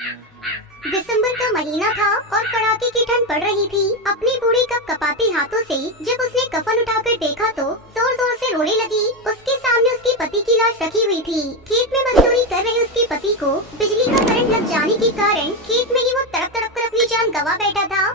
दिसंबर का महीना था और कड़ाके की ठंड पड़ रही थी। अपने बूढ़े कप कपाते हाथों से जब उसने कफन उठाकर देखा तो जोर जोर से रोने लगी। उसके सामने उसके पति की लाश रखी हुई थी। खेत में मजदूरी कर रहे उसके पति को बिजली का करंट लग जाने के कारण खेत में ही वो तड़प तड़प कर अपनी जान गंवा बैठा था।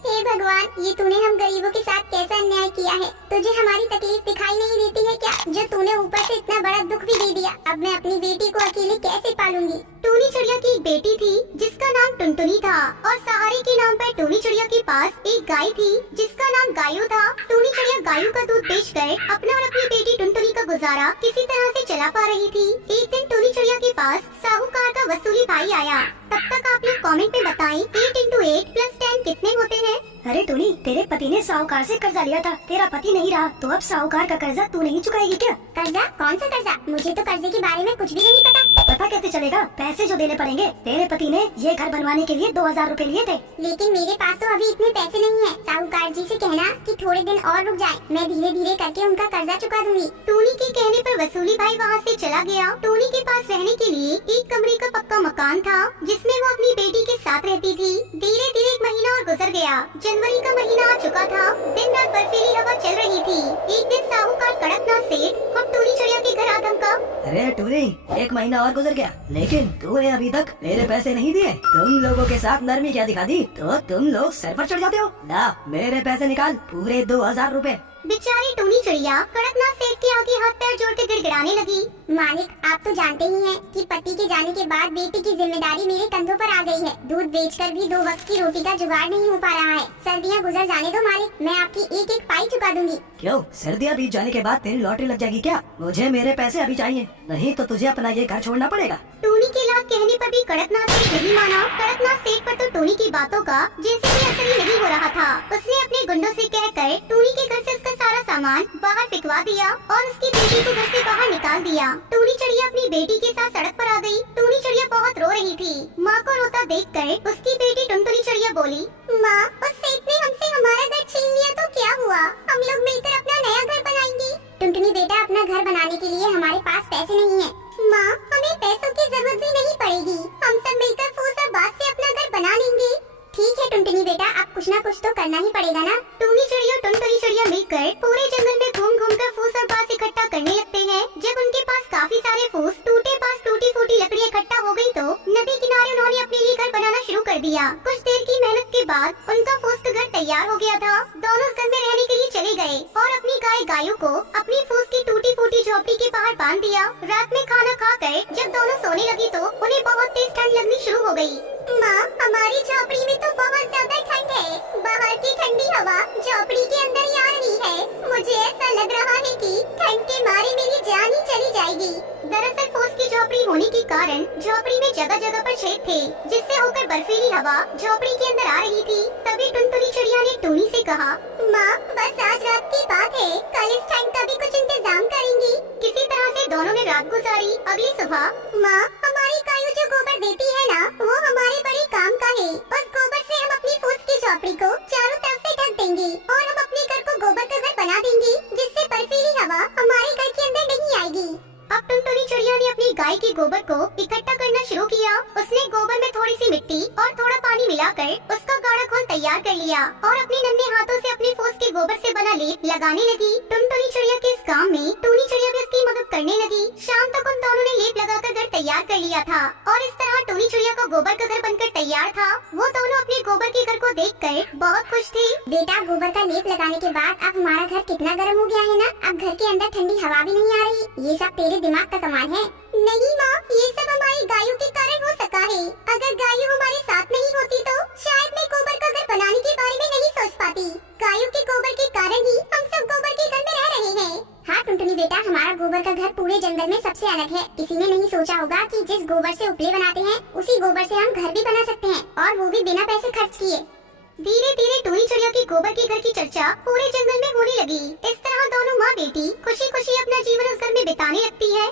हे भगवान, ये तूने हम गरीबों के साथ कैसा अन्याय किया है। तुझे हमारी तकलीफ दिखाई नहीं देती है क्या, जो तूने ऊपर से इतना बड़ा दुख भी दे दिया। अब मैं अपनी बेटी को अकेले कैसे पालूंगी। टूनी चिड़िया की एक बेटी थी जिसका नाम टुनटुनी था और सहारे के नाम पर टूनी चिड़िया के पास एक गाय थी जिसका नाम गायू था। टूनी चिड़िया गायू का दूध बेचकर अपना और अपनी बेटी टुनटुनी का गुजारा किसी तरह से चला पा रही थी। एक दिन टूनी चिड़िया के पास साहूकार का वसूली भाई आया। तब तक आप लोग कमेंट में बताएं 8 into 8 + 10 कितने होते हैं। अरे टोनी, तेरे पति ने साहूकार से कर्जा लिया था। तेरा पति नहीं रहा तो अब साहूकार का कर्जा तू नहीं चुकाएगी क्या? कर्जा? कौन सा कर्जा? मुझे तो कर्जे के बारे में कुछ भी नहीं पता। पता कैसे चलेगा? पैसे जो देने पड़ेंगे। तेरे पति ने ये घर बनवाने के लिए 2000 रुपए लिए थे। लेकिन मेरे पास तो अभी इतने पैसे नहीं है। साहूकार जी से कहना कि थोड़े दिन और रुक जाए, मैं धीरे धीरे करके उनका कर्जा चुका दूंगी। टोनी के कहने पर वसूली भाई वहाँ से चला गया। टोनी के पास रहने के लिए एक कमरे का पक्का मकान था जिसमें वो अपनी बेटी के साथ रहती थी। धीरे धीरे एक महीना और गुजर गया। जनवरी का महीना आ चुका था। दिन रात बर्फीली हवा चल रही थी। एक दिन साहूकार कड़कनाथ सेठ अब टोनी चिड़िया के घर आ धमका। अरे टूनी, एक महीना और गुजर गया लेकिन तूने अभी तक मेरे पैसे नहीं दिए। तुम लोगों के साथ नरमी क्या दिखा दी? तो तुम लोग सर पर चढ़ जाते हो। ला मेरे पैसे निकाल, पूरे 2000 रुपए। बेचारी टूनी चिड़िया कड़कनाथ सेठ के आगे हाथ पैर जोड़ के गिड़गिड़ाने लगी। मालिक, आप तो जानते ही हैं कि पति के जाने के बाद बेटी की जिम्मेदारी मेरे कंधों पर आ गई है। दूध बेचकर भी 2 वक्त की रोटी का जुगाड़ नहीं हो पा रहा है। सर्दियाँ गुजर जाने दो मालिक, मैं आपकी एक एक पाई चुका दूंगी। क्यों, सर्दियाँ बीत जाने के बाद तेरी लॉटरी लग जाएगी क्या? मुझे मेरे पैसे अभी चाहिए, नहीं तो तुझे अपना ये घर छोड़ना पड़ेगा। टोनी के लाख कहने पर भी कड़कनाथ सेठ नहीं माना। कड़कनाथ सेठ पर तो टोनी की बातों का जैसे भी असर ही नहीं हो रहा था। उसने अपने गुंडों से कहकर टोनी के घर से उसका सारा सामान बाहर फेंकवा दिया और उसकी बेटी को घर से बाहर निकाल दिया। टोनी चिड़िया अपनी बेटी के साथ सड़क पर आ गई। टोनी चिड़िया बहुत रो रही थी। माँ को रोता देखकर उसकी बेटी टुनटुनी चिड़िया बोली, माँ, उस सेठ ने हमसे हमारा घर छीन लिया तो क्या हुआ? हम लोग मिलकर अपना नया घर बनाएंगे। टुनटुनी बेटा, अपना घर बनाने के लिए हमारे पास पैसे नहीं है। माँ, हमें पैसों की जरूरत भी नहीं पड़ेगी। हम सब मिलकर फूस और बात से अपना घर बना लेंगे। ठीक है टुनटुनी बेटा, अब कुछ ना कुछ तो करना ही पड़ेगा ना। टूनी चिड़िया और टुनटुनी चिड़िया मिलकर पूरे जंगल में घूम घूम कर फूस और बांस इकट्ठा करने लगते हैं। जब उनके पास काफी सारे फूस टूटे पास टूटी फूटी लकड़ियाँ इकट्ठा हो गई तो नदी किनारे उन्होंने अपने लिए घर बनाना शुरू कर दिया। कुछ देर की मेहनत के बाद उनका फूस का घर तैयार हो गया था। दोनों उस घर में रहने के लिए चले गए और अपनी गाय गायू को अपनी फूस की टूटी फूटी झोपड़ी के बाहर बांध दिया। रात में खाना खाकर जब दोनों सोने लगी तो उन्हें बहुत तेज ठंड लगनी शुरू हो गई। माँ, हमारी झोपड़ी में तो बहुत ज्यादा ठंड है। बाहर की ठंडी हवा झोपड़ी के अंदर ही आ रही है। मुझे ऐसा लग रहा है कि ठंड के मारे मेरी जान ही चली जाएगी। दरअसल फूस की झोपड़ी होने के कारण झोपड़ी में जगह जगह पर छेद थे जिससे होकर बर्फीली हवा झोपड़ी के अंदर आ रही थी। तभी टुनटुनी चिड़िया ने टोनी से कहा, माँ, बस आज रात की बात है, कल इस ठंड का भी कुछ इंतजाम करेंगी। किसी तरह से दोनों ने रात गुजारी। अगली सुबह, माँ, हमारी गाय जो गोबर देती है ना, वो हमारे बड़े काम का है। उस गोबर से हम अपनी फूस की झोपड़ी को चारों तरफ से ढक देंगे और हम अपने घर को गोबर का घर बना देंगे जिससे बर्फीली हवा हमारे घर के अंदर नहीं आएगी। अब टुनटुनी चिड़िया ने अपनी गाय के गोबर को इकट्ठा करना शुरू किया। उसने गोबर में थोड़ी सी मिट्टी और थोड़ा पानी मिलाकर उसका गाढ़ा घोल तैयार कर लिया और अपने नन्हे हाथों से अपने फूस के गोबर से बना लेप लगाने लगी। टुनटुनी चिड़िया के इस काम में टूनी चिड़िया भी उसकी मदद करने लगी। शाम तक उन दोनों ने लेप लगाकर घर तैयार कर लिया था और इस तरह टूनी चिड़िया का गोबर का घर बनकर तैयार था। वो दोनों अपने गोबर के घर को देखकर बहुत खुश थे। बेटा, गोबर का लेप लगाने के बाद अब हमारा घर कितना गर्म हो गया है ना। अब घर के अंदर ठंडी हवा भी नहीं आ रही। ये सब तेरे दिमाग का कमाल है। नहीं माँ, ये सब हमारी गायों के कारण हो सका है। अगर गायों हमारे साथ नहीं होती तो शायद मैं गोबर का घर बनाने के बारे में नहीं सोच पाती। गायों के गोबर के कारण ही हम सब गोबर के घर में रह रहे हैं। हाँ टुनटुनी बेटा, हमारा गोबर का घर पूरे जंगल में सबसे अलग है। किसी ने नहीं सोचा होगा कि जिस गोबर से उपले बनाते हैं उसी गोबर से हम घर भी बना सकते हैं और वो भी बिना पैसे खर्च किए। धीरे धीरे टूनी चिड़िया की गोबर के घर की चर्चा पूरे जंगल में होने लगी। इस तरह दोनों माँ बेटी खुशी खुशी अपना जीवन उस घर में बिताने लगती है।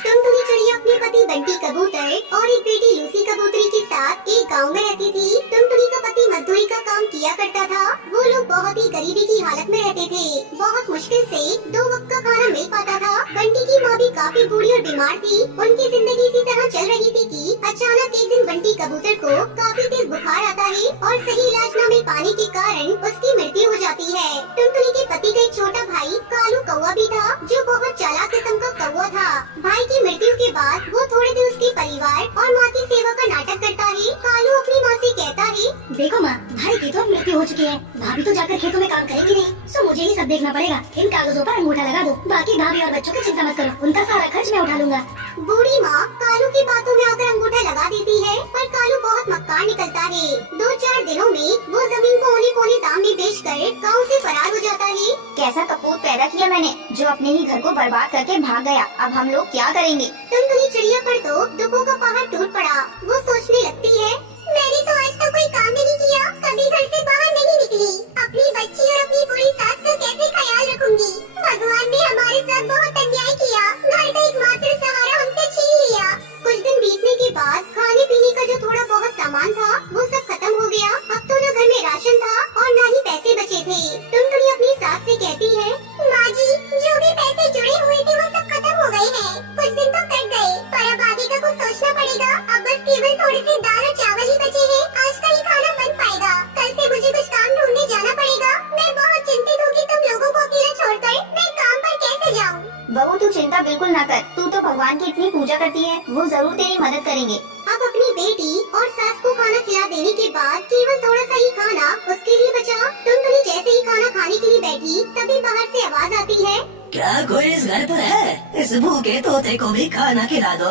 टुनटुनी चिड़िया अपने पति बंटी कबूतर और एक बेटी लूसी कबूतरी के साथ एक गांव में रहती थी। टुनटुनी का पति मजदूरी का काम किया करता था। वो लोग बहुत ही गरीबी की हालत में रहते थे। बहुत मुश्किल से 2 वक्त का खाना मिल पाता था। बंटी की माँ भी काफी बूढ़ी और बीमार थी। उनकी जिंदगी इसी तरह चल रही थी कि अचानक एक दिन बंटी कबूतर को काफी तेज बुखार आता है और सही इलाज न मिल पाने के कारण उसकी मृत्यु हो जाती है। टुनटुनी के पति का एक छोटा भाई कालू कौवा भी था, जो बहुत चालाक किस्म का कौवा था। भाई की मृत्यु के बाद वो थोड़े दिन उसके परिवार और माँ की सेवा का नाटक करता है। कालू अपनी माँ से कहता है, देखो माँ, भाई की तो मृत्यु हो चुकी है, भाभी तो जाकर खेतों में काम करेगी नहीं, सो मुझे ही सब देखना पड़ेगा। इन कागजों पर अंगूठा लगा दो, बाकी भाभी और बच्चों की चिंता मत करो, उनका सारा खर्च मैं उठा लूंगा। बूढ़ी माँ कालू की बातों में आकर अंगूठा लगा देती है, पर कालू बहुत मक्कार निकलता है। 2-4 दिनों में वो जमीन को औने पौने दाम में बेचकर गांव से फरार हो जाता है। कैसा कपूत पैदा किया मैंने, जो अपने ही घर को बर्बाद करके भाग गया। अब हम लोग क्या करेंगे? टुनटुनी चिड़िया पर तो दुखों का पहाड़ टूट पड़ा। वो सोचने लगती है, मैंने तो आज तक कोई काम नहीं किया, कभी घर से बाहर नहीं निकली, अपनी बच्ची और अपनी बुरी सास का कैसे ख्याल रखूंगी? भगवान ने हमारे साथ बहुत अन्याय किया, घर का एकमात्र सहारा हमसे छीन लिया। कुछ दिन बीतने के बाद खाने पीने का जो थोड़ा बहुत सामान था वो सब खत्म हो गया। अब तो न घर में राशन था और न ही पैसे बचे थे। टुनटुनी अपनी सास से कहती है, माँ जी, जो भी पैसे जुड़े हुए थे वो सब खत्म हो गए हैं। कुछ दिन तो कट गए, पर अब आगे का कुछ सोचना पड़ेगा। अब बस केवल थोड़े से दाल और चावल ही बचे हैं। आज का ही खाना बन पाएगा, कल से मुझे कुछ काम ढूंढने जाना पड़ेगा। मैं बहुत चिंतित हूँ कि तुम लोगों को अकेला छोड़कर मैं काम पर कैसे जाऊँ। बहू तू चिंता बिल्कुल ना कर, तू तो भगवान की इतनी पूजा करती है, वो जरूर तेरी मदद करेंगे। अब अपनी बेटी और सास को खाना खिला देने के बाद केवल थोड़ा सा ही खाना उसके लिए बचा। टुनटुनी जैसे ही खाना खाने के लिए बैठी, तभी बाहर से आवाज आती है, क्या कोई इस घर पर है? इस भूखे तोते को भी खाना खिला दो।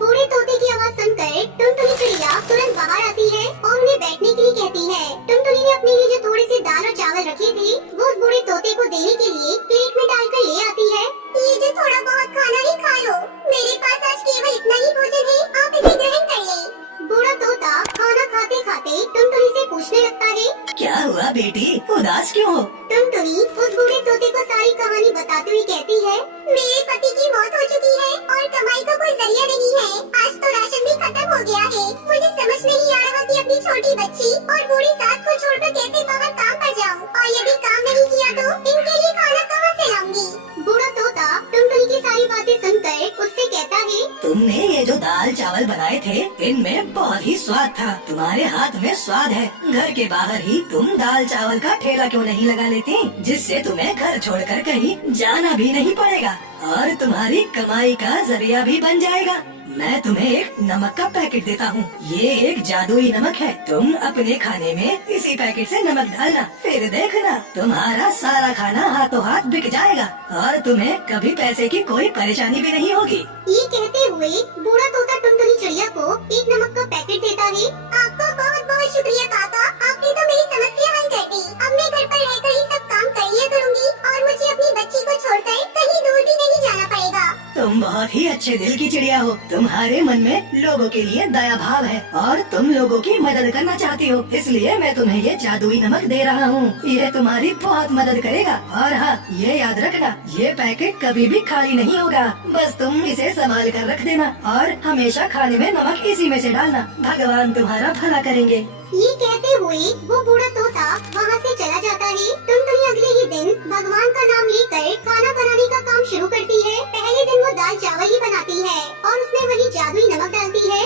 बूढ़े तोते की आवाज सुनकर टुनटुनी चिड़िया तुरंत बाहर आती है और उन्हें बैठने के लिए कहती है। टुनटुनी ने अपने लिए जो थोड़े से दाल और चावल रखे थे वो उस बूढ़े तोते को देने के लिए प्लेट में डालकर ले आती है। ये जो थोड़ा बहुत खाना ही खा लो, मेरे पास आज केवल इतना ही भोजन है, आप इसे ग्रहण कर लें। बूढ़ा तोता खाना खाते खाते टुनटुनी से पूछने लगता है, क्या हुआ बेटी, उदास क्यों हो? टुनटुनी उस बूढ़े तोते को सारी कहानी बताते हुए कहती है, मेरे पति की मौत हो चुकी है और कमाई का कोई जरिया नहीं है। आज तो राशन भी खत्म हो गया है। मुझे समझ नहीं आ रहा कि अपनी छोटी बच्ची और बूढ़ी सास को छोड़कर कैसे बाहर काम पर जाऊं, और यदि काम नहीं किया तो इनके लिए खाना कहाँ से लाऊंगी। बूढ़ा तोता टुनटुनी की सारी बातें सुनकर उससे कहता है, तुमने ये जो दाल चावल बनाए थे, इनमें बहुत ही स्वाद था। तुम्हारे हाथ में स्वाद है। घर के बाहर ही तुम दाल चावल का ठेला क्यों नहीं लगा लेती, जिससे तुम्हें घर छोड़कर कहीं जाना भी नहीं पड़ेगा और तुम्हारी कमाई का जरिया भी बन जाएगा। मैं तुम्हें एक नमक का पैकेट देता हूँ। ये एक जादुई नमक है। तुम अपने खाने में इसी पैकेट से नमक डालना, फिर देखना तुम्हारा सारा खाना हाथों हाथ बिक जाएगा और तुम्हें कभी पैसे की कोई परेशानी भी नहीं होगी। ये कहते हुए बूढ़ा तोता टुनटुनी चिड़िया को एक नमक का पैकेट देता है। आपका बहुत बहुत शुक्रिया काका, आपने तो मेरी समस्या हल कर दी। अब मैं घर पर रहकर ही सब काम कर लिया करूँगी और मुझे अपनी बच्ची को छोड़कर कहीं दूर भी नहीं जाना पड़ेगा। तुम बहुत ही अच्छे दिल की चिड़िया हो। तुम्हारे मन में लोगों के लिए दया भाव है और तुम लोगों की मदद करना चाहती हो, इसलिए मैं तुम्हें ये जादुई नमक दे रहा हूँ। ये तुम्हारी बहुत मदद करेगा। और हाँ, ये याद रखना, ये पैकेट कभी भी खाली नहीं होगा। बस तुम इसे संभाल कर रख देना और हमेशा खाने में नमक इसी में से डालना। भगवान तुम्हारा भला करेंगे। ये कहते हुए वो बूढ़ा तोता वहाँ से चला जाता है। टुनटुनी अगले ही दिन भगवान का नाम लेकर खाना बनाने का काम शुरू करती है। पहले दिन वो दाल चावल ही बनाती है और उसमें वही जादुई नमक डालती है।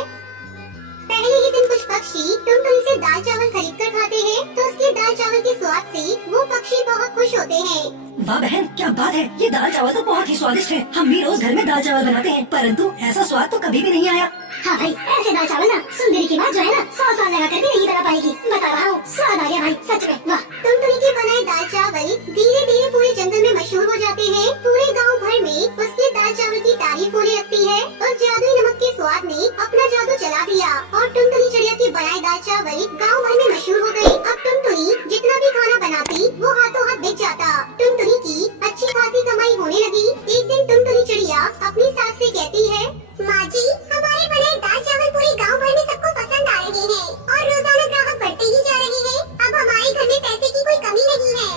पहले ही दिन कुछ पक्षी टुनटुनी से दाल चावल खरीद कर खाते हैं, तो उसके दाल चावल के स्वाद से वो पक्षी बहुत खुश होते हैं। वाह बहन, क्या बात है। ये दाल चावल तो बहुत ही स्वादिष्ट है। हम भी रोज घर में दाल चावल बनाते हैं, परंतु ऐसा स्वाद तो कभी भी नहीं आया। हाँ भाई, ऐसे दाल चावल ना सुंदरी की बात जो है ना 100 साल लगा कर भी नहीं बना पाएगी। बता रहा हूँ, स्वाद आ गया भाई, सच में वाह। टुनटुनी के बनाए दाल चावल धीरे धीरे पूरे जंगल में मशहूर हो जाते हैं। पूरे गांव भर में उसके दाल चावल की तारीफ होने लगती है। उस जादुई नमक के स्वाद ने अपना जादू चला दिया और टुनटुनी चिड़िया के बनाए दाल चावल गांव भर में मशहूर हो गए। अब टुनटुनी जितना भी खाना बनाती वो हाथों हाथ बिक जाता। टुनटुनी की अच्छी खासी कमाई होने लगी। एक दिन टुनटुनी चिड़िया अपनी सास से कहती है, माँ जी, हमारे बनाए दाल चावल पूरे गांव भर में सबको पसंद आ रहे हैं और रोजाना ग्राहक बढ़ते ही जा रहे हैं। अब हमारे घर में पैसे की कोई कमी नहीं है।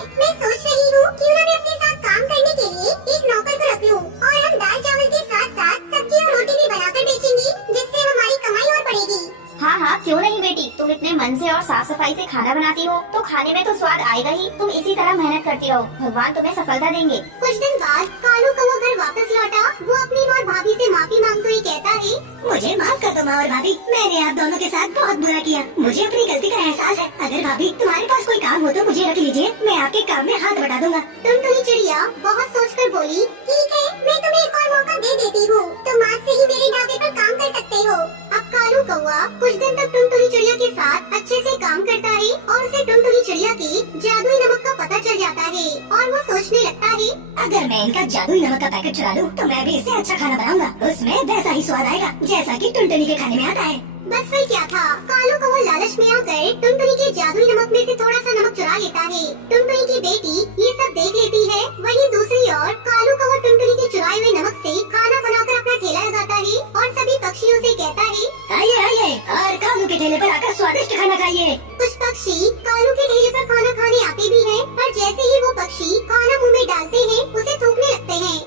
और साफ सफाई से खाना बनाती हो तो खाने में तो स्वाद आएगा ही। तुम इसी तरह मेहनत करती रहो, भगवान तुम्हें सफलता देंगे। कुछ दिन बाद कालू कौवा घर वापस लौटा। वो अपनी माँ और भाभी से माफी मांगते हुए कहता है, मुझे माफ कर दो माँ और भाभी, मैंने आप दोनों के साथ बहुत बुरा किया। मुझे अपनी गलती का एहसास है। अगर भाभी तुम्हारे पास कोई काम हो तो मुझे रख लीजिए, मैं आपके काम में हाथ बटा दूंगा। टुनटुनी चिड़िया बहुत सोचकर बोली, ठीक है, मैं तुम्हें एक और मौका दे देती हूँ। तुम आज से ही मेरे ढाबे पर काम कर सकते हो। अब कालू कौवा कुछ दिन तक टुनटुनी चिड़िया के साथ अच्छे से काम करता है और उसे टुनटुनी चिड़िया के जादुई नमक का पता चल जाता है और वो सोचने लगता है, अगर मैं इनका जादुई नमक का पैकेट चुरा लूं तो मैं भी इससे अच्छा खाना बनाऊंगा। उसमें वैसा ही स्वाद आएगा जैसा कि टुनटुनी के खाने में आता है। बस वही क्या था, कालू कौवा लालच में आकर टुनटुनी के जादुई नमक में से थोड़ा सा नमक चुरा लेता है। टुनटुनी की बेटी ये सब देख लेती है। वहीं दूसरी ओर कालू कौवा टुनटुनी के चुराए हुए नमक से खाना बनाकर अपना ठेला लगाता है और सभी पक्षियों से कहता है, आइए आइए और कालू के ठेले पर आकर स्वादिष्ट खाना खाइए। कुछ पक्षी कालू के ठेले पर खाना खाने आते भी हैं, पर जैसे ही वो पक्षी खाना मुंह में डालते हैं उसे थूकने लगते हैं।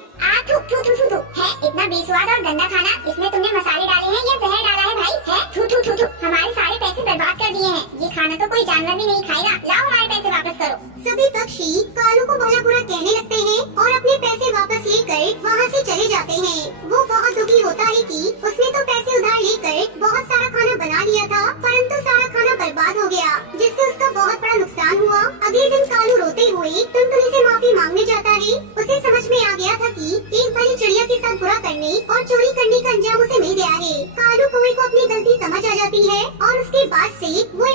थू थू थू थू थू है इतना बेस्वाद और गंदा खाना, इसमें तुमने मसाले डाले हैं या जहर डाला है भाई? है थू थू थू थू, हमारे सारे पैसे बर्बाद कर दिए हैं। ये खाना तो कोई जानवर भी नहीं खाएगा। लाओ हमारे पैसे वापस करो। सभी पक्षी कालू को भला बुरा कहने लगते हैं और अपने पैसे वापस लेकर वहाँ से चले जाते हैं। वो बहुत दुखी होता है कि उसने तो पैसे उधार लेकर बहुत सारा खाना बना लिया था, परंतु सारा खाना बर्बाद हो गया, जिससे उसका बहुत बड़ा नुकसान हुआ। अगले दिन कालू रोते हुए टुनटुनी से माफी मांगने जाता है। उसे समझ में आ गया था कि एक बड़ी चिड़िया के साथ बुरा करने और चोरी करने का अंजाम उसे मिल गया है। कालू कौवे को अपनी गलती समझ आ जाती है और उसके बाद से वो